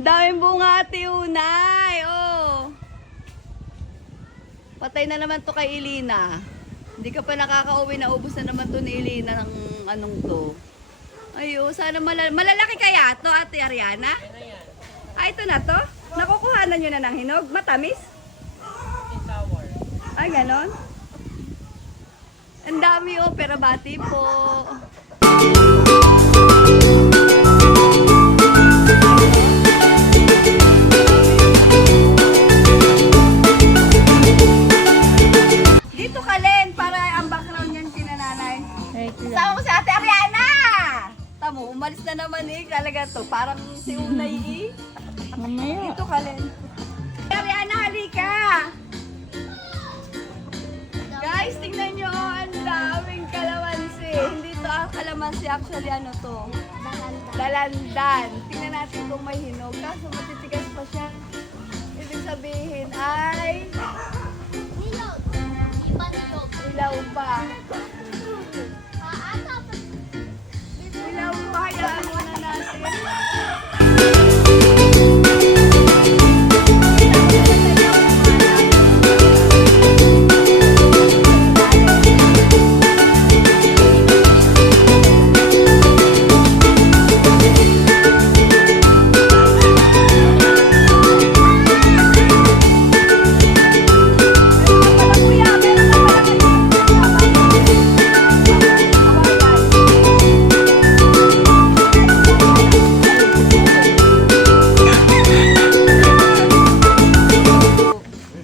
Ang daming bunga, Ate Unay. Oh. Patay na naman to kay Elina. Hindi ka pa nakakauwi, naubos na naman to ni Elina ng anong to. Ayo, sana malalaki kaya to, Ate Ariana? Ay, ito na to? Nakukuhanan nyo na ng hinog? Matamis? Ay, ganon? Ang dami oh, pero bati po. Dito ka, Len, para ang background yan sinananay. Kasama ko si Ate Ariana! Tamo, umalis na naman eh. Talaga to, parang si Unay eh. Mamaya. Dito ka, Len. Ate Ariana, halika! Guys, tingnan nyo, oh, ang daming kalamansi. Hindi to kalamansi, actually ano to? Dalandan. Tingnan natin kung may hinog. Kaso matitigas pa siya. Ibig sabihin ay... Ilaw pa. Ilaw pa, hayaan muna natin.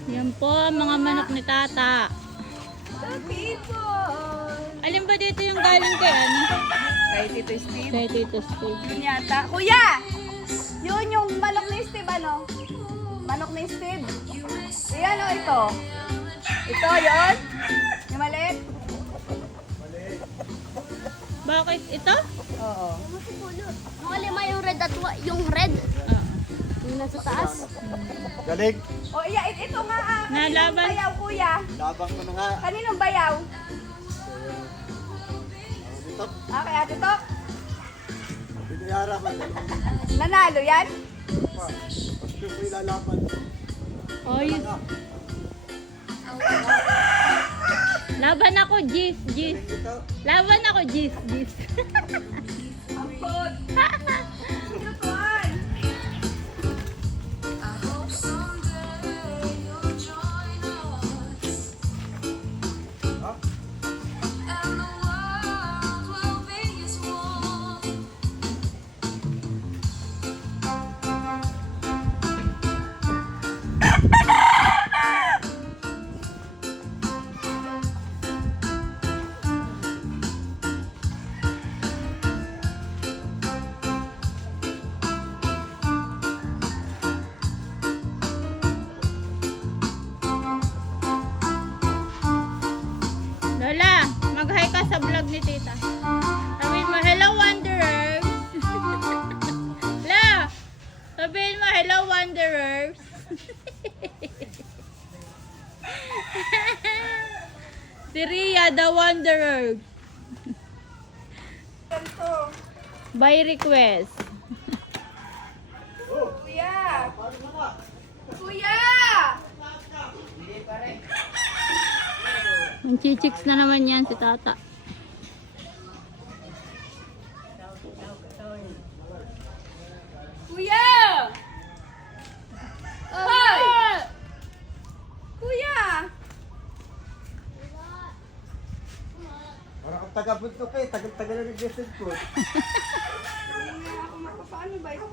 Yan po, mga manok ni Tata. Alin ba dito yung galing kay ano? Kay Tito Steve. Kay Tito Steve. Yun yata. Kuya! Yun yung manok ni Steve, ano? Manok ni Steve. Ayan o, ito. Ito, yun. Yung maliit. Bakit ito? Oo. Mga lima yung red at yung red. Yung nasa taas. Galing. O, iya, ito nga ah. Kaninong Nalaban. bayaw, kuya? Labang ko na nga. Kaninong bayaw? Dito. Ah, kay Ate Tok. Pinayara ko. Nanalo yan? Gusto ko ilalaban. Oh, yun. Laban ako, Jis, Jis. Dito. Laban ako, Jis, Jis. Ampot. Tutuan. Lola, mag-hi ka sa vlog ni Tita. Sabihin mo, hello Wanderers. La, sabihin mo, hello Wanderers. Si Ria, the Wanderer. Ganito. By request. Kuya! Kuya! Manchichicks na naman yan si Tata. Kuya! Hoy! Kuya! Para kang taga-buntok eh. Tagal-tagal na nag-message ko. Paano ba ito?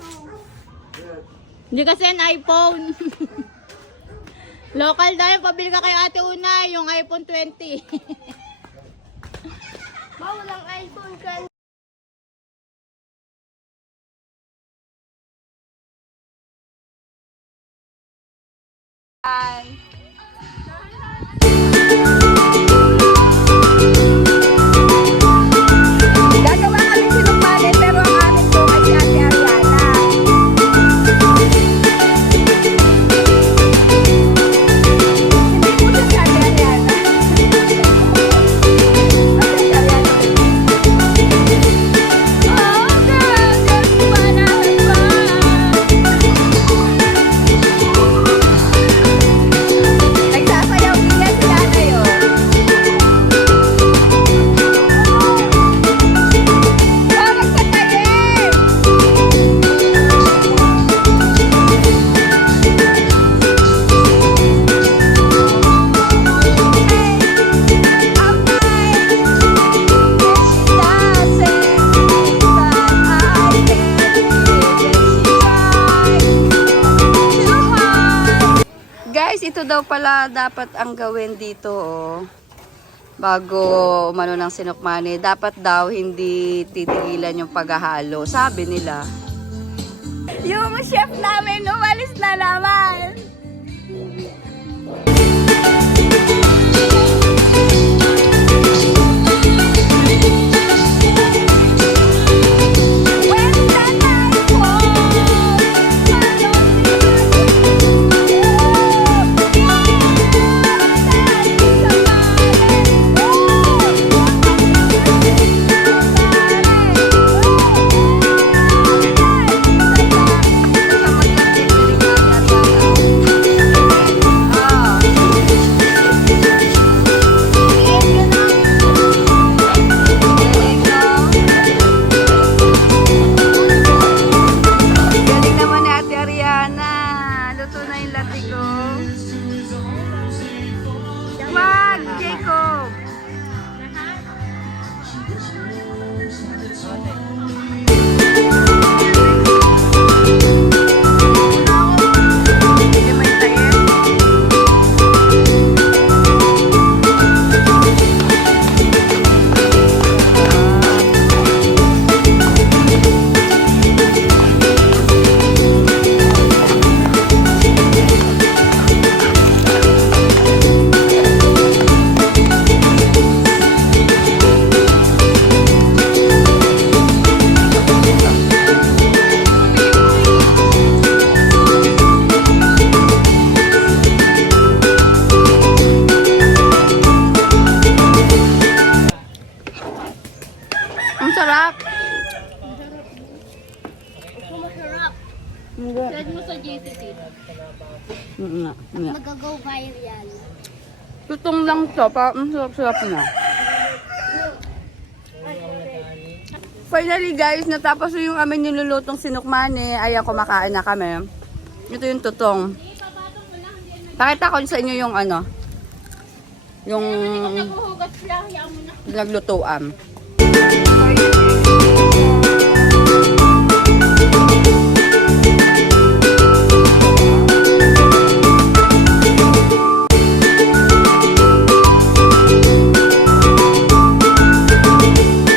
Hindi kasi ang iPhone. Local daw yung pabili ka kay Ate Una, yung iPhone 20. Bawal ang iPhone ka. Gagawa kami sinupali pero ang amin po ay si Ate Ariana. Hindi po siya si Ate Ariana. Ate Ariana. Oh, girl, just wanna have fun. ganito daw pala dapat ang gawin dito, oh. Bago umano ng sinukmani, dapat daw hindi titigilan yung paghahalo. Sabi nila. Yung chef namin umalis na naman. Galing naman ni Ate Ariana. Luto na yung latigo. Wag, Jacob! Hindi may tayin. Ang sarap. Ito masarap. Send mo sa GC, tita. Mag-go viral. Tutong lang to, ang sarap-sarap na. Finally guys, natapos yung amin nilulutong sinukmani. Ayan, kumakain na kami. Ito yung tutong. Pakita ko sa inyo yung ano. Yung Naghuhugas lang, yan mo na. naglutuan.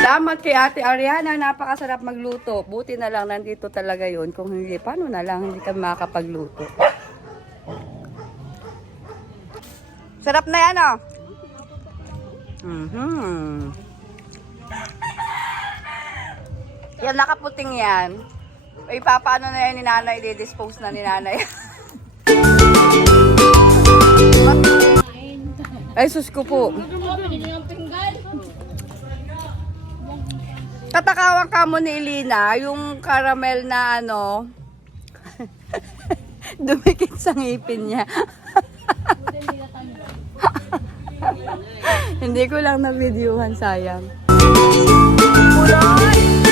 Salamat kay Ate Ariana, napakasarap magluto. Buti na lang nandito talaga yun. Kung hindi, paano na lang hindi kami makakapagluto. Sarap na yan, oh. Yan, nakaputing yan. Ay, papaano na yan ni nanay, i-dispose na ni nanay. Ay, sus ko po. Tatakawan ka mo ni Elina, yung caramel na ano, dumikit sa ngipin niya. Hindi ko lang na-videohan, sayang. Kulay!